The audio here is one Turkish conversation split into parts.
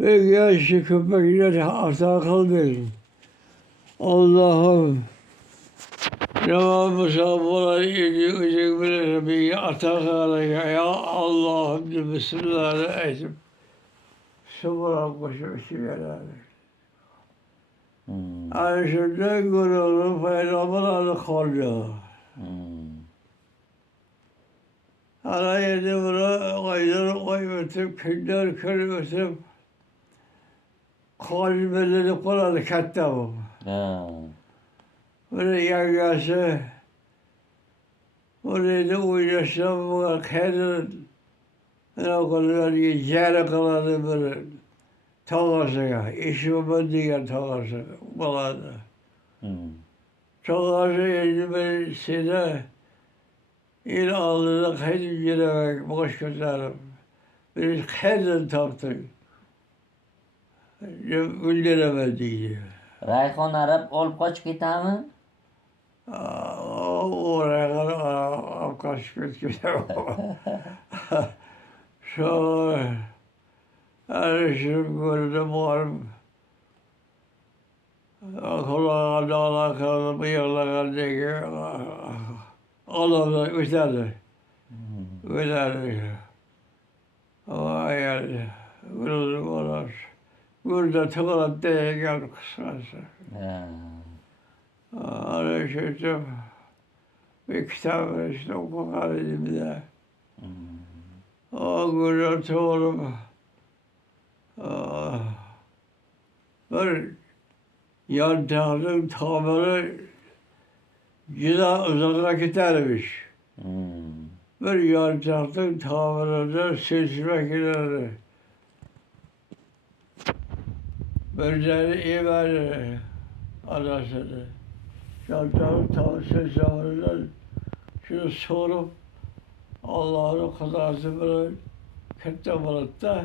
Ve yaşı köpekler hata kılmayın. Allah'ım devamı sabırlar yiyecek bir bir hata kılıyor. Ya Allah'ım de Bismillahirrahmanirrahim. Sabırlar koşup işiyorlar. Arşında gururlu peygamberleri kalıyor. Ara yedi bunu koyup künder kırıp kalbeleri koladı katta bu. Böyle yangası oraya da uğraşsam bu kendin ne kadar yere kalanı böyle tavasıya, işimi diye tavasıya buladı. Tavasıya elime sine il aldı kendin giremek boş gözlerim. Bir kendin taptık. Güldiremediydi. Rayhon Arab olib qochib ketami? Oraya kadar kaç gidiyor. Sonra her işim gördüm varım. Kulağına alakalı bıyıkla geldi. Allah'ım ötedi. Ötedi. Ama yani gururlu olarak. Burada tıkılıp diye geldi kısası. Arayışım. Bir kitap işte okuma elimde. O gurur oğlum. Bir yantağının tamirı güzel uzaklara gidermiş. Bir yantağının tamirinde seçmek ileri. Bözleri iyi verir anasını. Yantağın tamirinde şunu sorup Allah'ın kazası böyle kitaplarında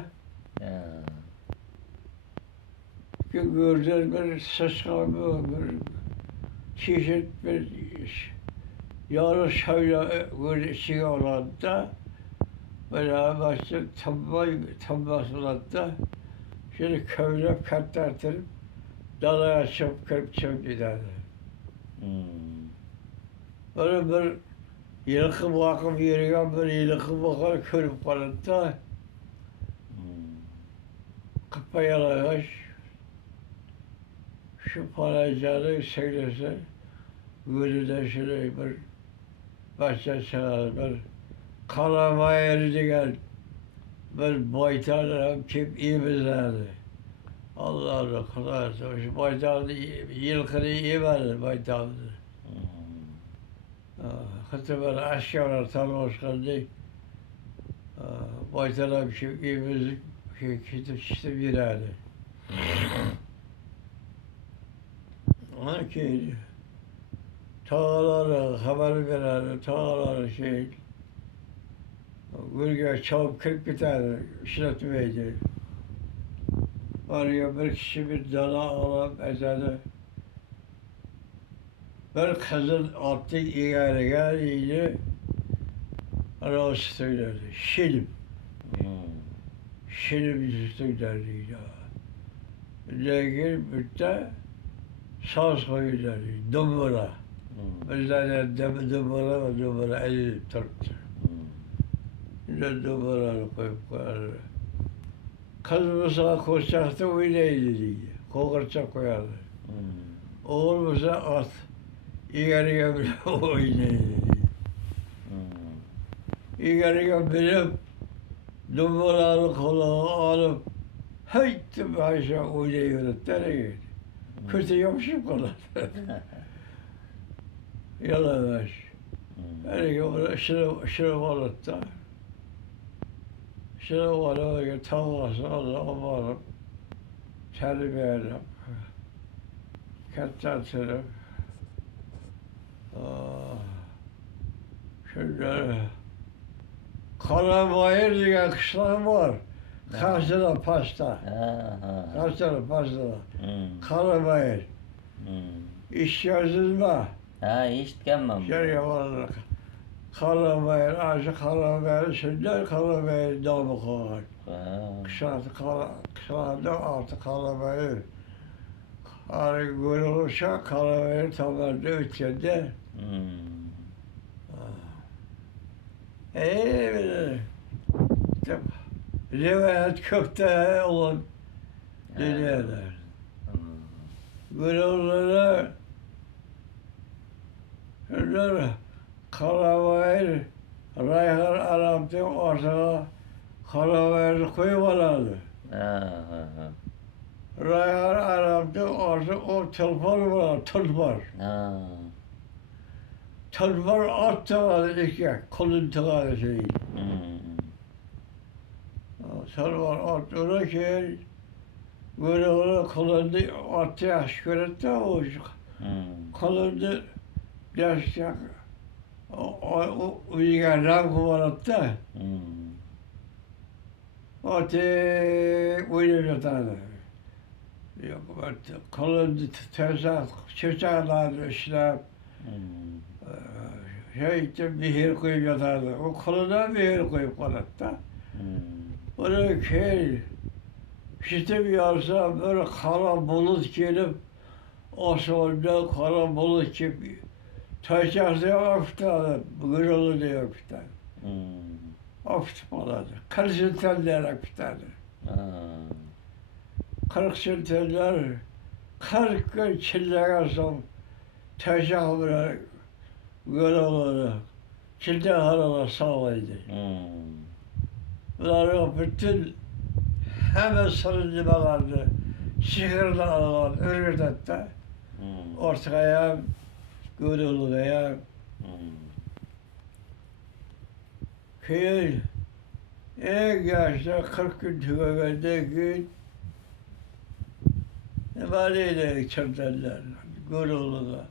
gördüğüm bir sıçramı, bir çeşit bir yarı şöyle bir şey olan da böyle başta tambasılan da şimdi köyüne katlatırıp dalaya kırıp giderdi. Böyle bir yılkı bakıp yürüyen bir yılkı bakar kırıp kalınca kapayalaş şu paracağını söylese gülüde şöyle bir başta çağır bir kalama eridi gel bir baytarlarım kim iyi bizlerdi. Allah'ım kadar şu baytarlı yılkını iyi verir baytarlı. Hatta böyle aşağılar tanımış kaldı. Baytarlarım kim iyi bizlik kitap işte bir yerdi. Ona ki tağaları haber verer, tağaları şey Gülge çabuk 40 tane işletmeydi. Oraya bir kişi bir dana alıp ezeli bir kızın attı ileri geldi. Arası söylerdi. Şilim. Şilim söylerdi ya. Lakin bir saz koyuyorlardı. Dumura. Bizden dumura eli tuttu. Dumura koyup koyardı. Kızımıza koşacaktı öyleydi diye. Kokurça koyardı. Oğlumuza at. İgari gömülüp oynaydı. İgari gömülüp dumuralı kulağı alıp haytım aşağı oynayıyordu. Nereye? Kötü yapışıp kalır. Yalan yani şunu varıp da şunu varıp tavası Allah'a varıp terbiyeyle katlatırıp şimdi Karabayır diye kışlar var. Karşıda pasta. Karşıda pasta. Karabayır. İş yazılma. Ha, eshitganman. Şöyle olarak Karabayır, aşı Karabayır, sünder Karabayır damı koyar. Kışlarda altı kalamayı. Hani böyle olursa kalamayı tabandı ötede. Böyle. İşte rivayet köfte olan deniyorlar. Böyle onlara şunlar kalamayı Rayhan Arap'ın ortaya kalamayı koyuyorlardı. Rayhan Arap'ın ortaya o tılpar var, tılpar. Tılpar at tıkalı iki, kolun tıkalı şey. Tılpar at ona ki böyle ona kolunu atı yaş görüntü o kolunu yaşacak. O uyuyan rank olarak o te uyuyor yatardı. Yok kolunu tezat, çiçekler işte işte bir koyup yatardı. O koluna bir koyup kalatta. Böyle şey işte bir yarsa böyle kara bulut gelip o sonra kara bulut gibi taşası aftadı, bugün olur diye aftadı. Aftaladı. 40 senteller aftadı. 40 senteller 40 gün çillere son taşa böyle böyle olur. Çilde haralar sağlaydı. Bunların bütün hemen sarıcımalardı. Şehirde aralar, Ürgüp'te ortaya görülüyor. Köy en yaşta 40 gün tükendiği gün valide çömderler Gurullu'da.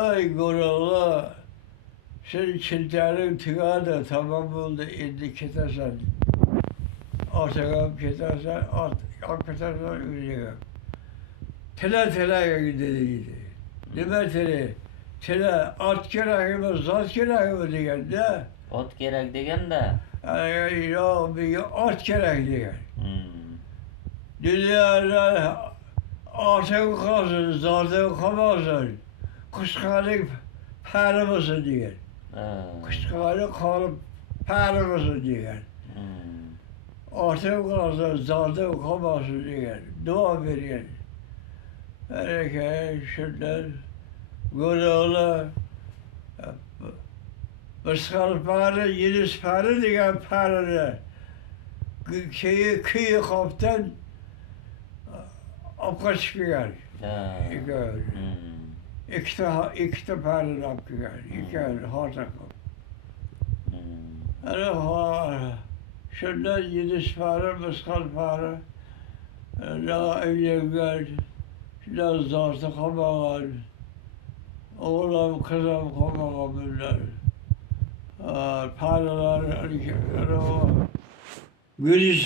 Ay Gurullu, senin çilterin tükanı tamam oldu, indi ketersen. Ortaya ketersen, ketersen ürüyor. Tele gidildi. Deme tele at gerek mi, zat gerek mi diyen de. Ot gerek degen de. Yani ya bir at gerek diyen. Dünyada atın kalsın, zatın kalmasın. Kuşkanlık paylamasın diyen. Kuşkanlık kalıp paylamasın diyen. Atın kalsın, zatın kalmasın diyen. Dua veriyen. Herkes şundan böyle ola. Başkan para, Yunus para diyen parada. Kıyı kaptan apkaçmıyor. İki para apkıyor. İki harca kap. Şundan Yunus para, başkan para. La evlenler. Şundan zatı kamalar. Oğlan kızım kamalar. Paralar, gülüş